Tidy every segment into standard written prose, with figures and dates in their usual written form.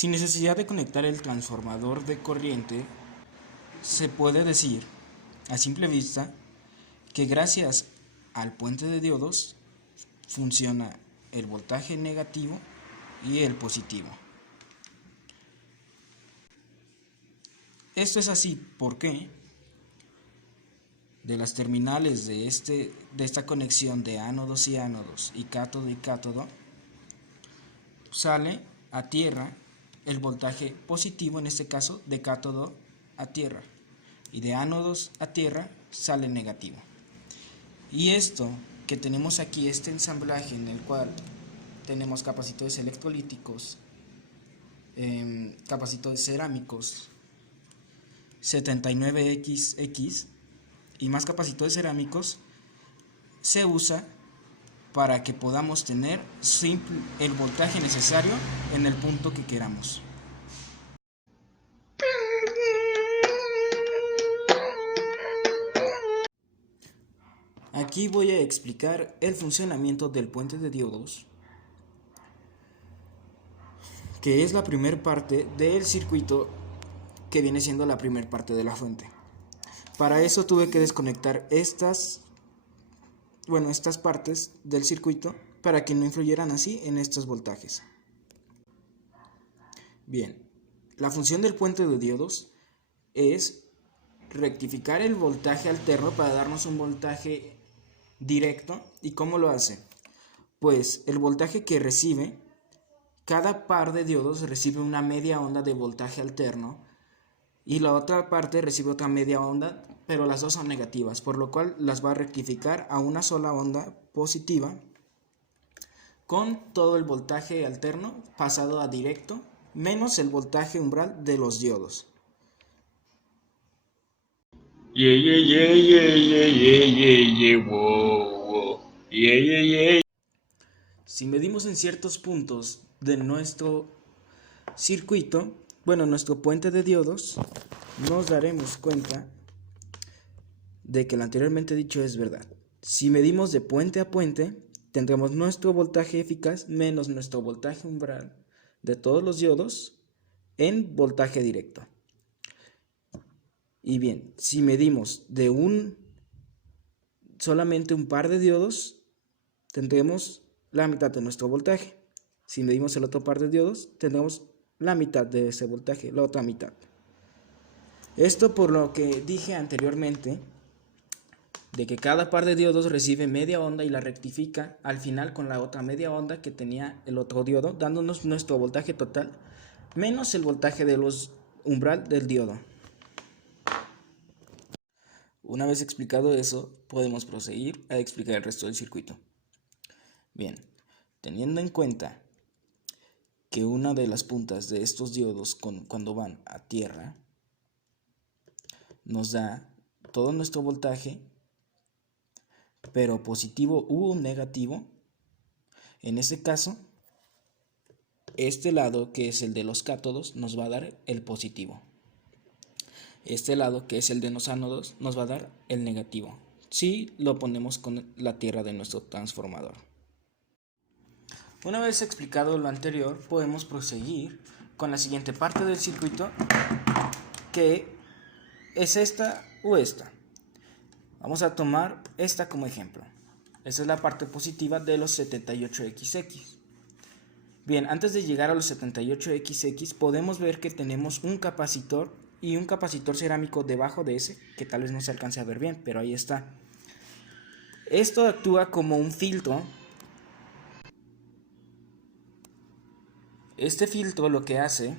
Sin necesidad de conectar el transformador de corriente, se puede decir, a simple vista, que gracias al puente de diodos funciona el voltaje negativo y el positivo. Esto es así porque de las terminales de esta conexión de ánodos y cátodo sale a tierra el voltaje positivo, en este caso de cátodo a tierra, y de ánodos a tierra sale negativo. Y esto que tenemos aquí, este ensamblaje en el cual tenemos capacitores electrolíticos, capacitores cerámicos 79XX y más capacitores cerámicos, se usa para que podamos tener el voltaje necesario en el punto que queramos. Aquí voy a explicar el funcionamiento del puente de diodos, que es la primera parte del circuito, que viene siendo la primera parte de la fuente. Para eso tuve que desconectar estas partes del circuito para que no influyeran así en estos voltajes. Bien, la función del puente de diodos es rectificar el voltaje alterno para darnos un voltaje directo. ¿Y cómo lo hace? Pues el voltaje que recibe, cada par de diodos recibe una media onda de voltaje alterno y la otra parte recibe otra media onda, pero las dos son negativas, por lo cual las va a rectificar a una sola onda positiva con todo el voltaje alterno pasado a directo, menos el voltaje umbral de los diodos. Si medimos en ciertos puntos de nuestro circuito, nuestro puente de diodos, nos daremos cuenta de que lo anteriormente dicho es verdad. Si medimos de puente a puente, tendremos nuestro voltaje eficaz menos nuestro voltaje umbral de todos los diodos en voltaje directo. Y bien, si medimos de solamente un par de diodos, tendremos la mitad de nuestro voltaje. Si medimos el otro par de diodos, tendremos la mitad de ese voltaje, la otra mitad. Esto por lo que dije anteriormente, de que cada par de diodos recibe media onda y la rectifica al final con la otra media onda que tenía el otro diodo, dándonos nuestro voltaje total menos el voltaje de los umbral del diodo. Una vez explicado eso, podemos proseguir a explicar el resto del circuito. Bien, teniendo en cuenta que una de las puntas de estos diodos cuando van a tierra nos da todo nuestro voltaje, pero positivo u negativo. En ese caso, este lado, que es el de los cátodos, nos va a dar el positivo. Este lado, que es el de los ánodos, nos va a dar el negativo, si lo ponemos con la tierra de nuestro transformador. Una vez explicado lo anterior, podemos proseguir con la siguiente parte del circuito, que es esta o esta. Vamos a tomar esta como ejemplo. Esa es la parte positiva de los 78XX. Bien, antes de llegar a los 78XX, podemos ver que tenemos un capacitor y un capacitor cerámico debajo de ese, que tal vez no se alcance a ver bien, pero ahí está. Esto actúa como un filtro. Este filtro lo que hace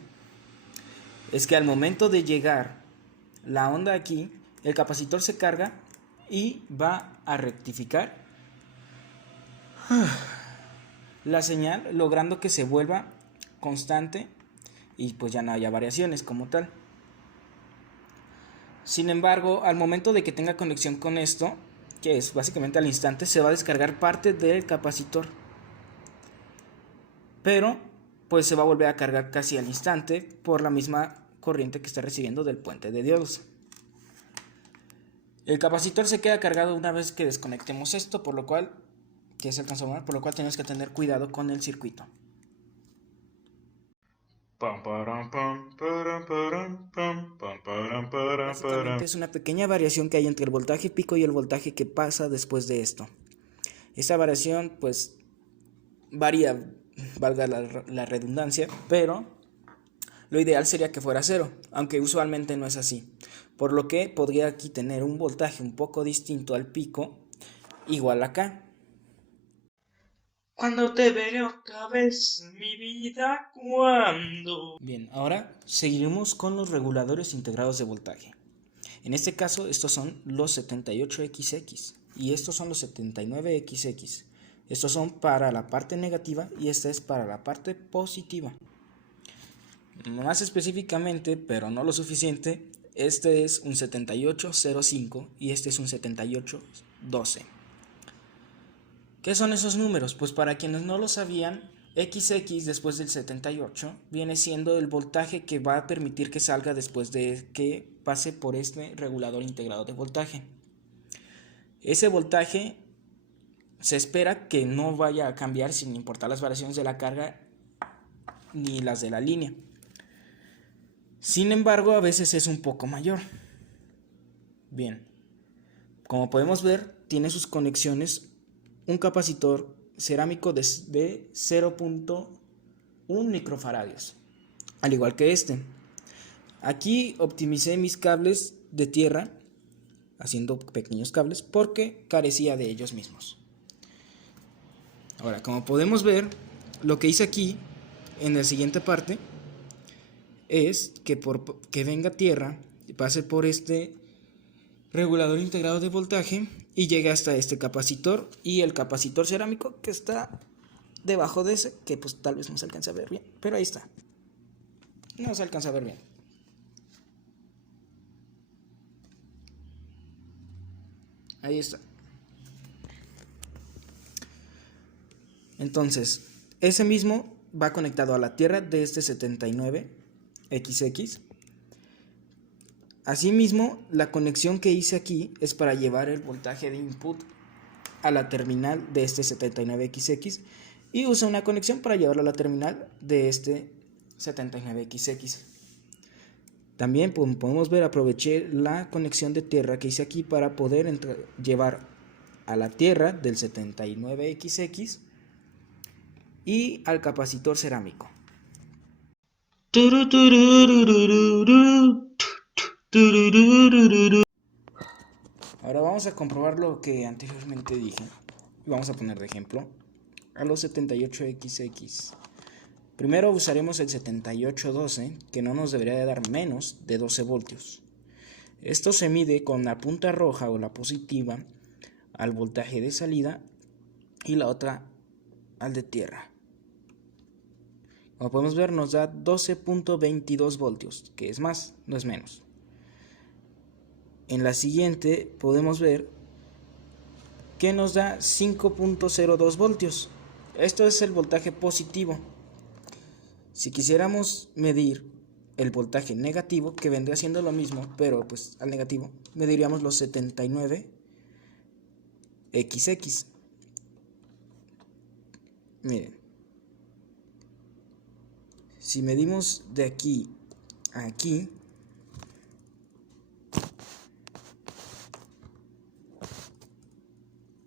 es que al momento de llegar la onda aquí, el capacitor se carga y va a rectificar la señal, logrando que se vuelva constante y pues ya no haya variaciones como tal. Sin embargo, al momento de que tenga conexión con esto, que es básicamente al instante, se va a descargar parte del capacitor, pero pues se va a volver a cargar casi al instante por la misma corriente que está recibiendo del puente de diodos. El capacitor se queda cargado una vez que desconectemos esto, que es el transformador, por lo cual tenemos que tener cuidado con el circuito. Básicamente es una pequeña variación que hay entre el voltaje pico y el voltaje que pasa después de esto. Esta variación pues varía, valga la redundancia, pero lo ideal sería que fuera cero, aunque usualmente no es así. Por lo que podría aquí tener un voltaje un poco distinto al pico, igual acá. Cuando te veré otra vez, mi vida, cuando. Bien, ahora seguiremos con los reguladores integrados de voltaje. En este caso, estos son los 78XX y estos son los 79XX. Estos son para la parte negativa y esta es para la parte positiva. Más específicamente, pero no lo suficiente, este es un 7805 y este es un 7812. ¿Qué son esos números? Pues para quienes no lo sabían, XX después del 78 viene siendo el voltaje que va a permitir que salga después de que pase por este regulador integrado de voltaje. Ese voltaje se espera que no vaya a cambiar sin importar las variaciones de la carga ni las de la línea. Sin embargo, a veces es un poco mayor. Bien, como podemos ver, tiene sus conexiones un capacitor cerámico de 0.1 microfaradios, al igual que este. Aquí optimicé mis cables de tierra, haciendo pequeños cables, porque carecía de ellos mismos. Ahora, como podemos ver, lo que hice aquí, en la siguiente parte, es que venga tierra, pase por este regulador integrado de voltaje y llega hasta este capacitor y el capacitor cerámico que está debajo de ese, que pues tal vez no se alcance a ver bien, pero ahí está. No se alcanza a ver bien. Ahí está. Entonces, ese mismo va conectado a la tierra de este 79XX. Asimismo, la conexión que hice aquí es para llevar el voltaje de input a la terminal de este 79XX y usa una conexión para llevarlo a la terminal de este 79XX. También podemos ver, aproveché la conexión de tierra que hice aquí para poder llevar a la tierra del 79XX y al capacitor cerámico. Ahora vamos a comprobar lo que anteriormente dije. Vamos a poner de ejemplo a los 78XX. Primero usaremos el 7812, que no nos debería de dar menos de 12 voltios. Esto se mide con la punta roja o la positiva al voltaje de salida y la otra al de tierra. Como podemos ver, nos da 12.22 voltios, que es más, no es menos. En la siguiente podemos ver que nos da 5.02 voltios. Esto es el voltaje positivo. Si quisiéramos medir el voltaje negativo, que vendría siendo lo mismo, pero pues al negativo, mediríamos los 79XX. Miren, si medimos de aquí a aquí,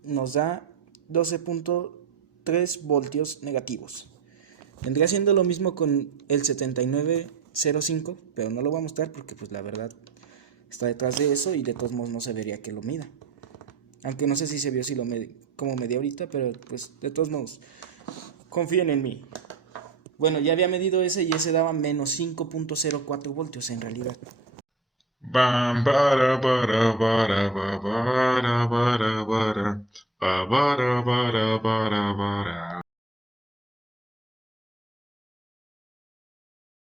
nos da 12.3 voltios negativos. Vendría siendo lo mismo con el 7905, pero no lo voy a mostrar porque pues la verdad está detrás de eso y de todos modos no se vería que lo mida. Aunque no sé si se vio si lo como medí ahorita, pero pues de todos modos confíen en mí. Bueno, ya había medido ese y ese daba menos 5.04 voltios en realidad. Bam, para, para, para, para, para, para, para, para, para, para.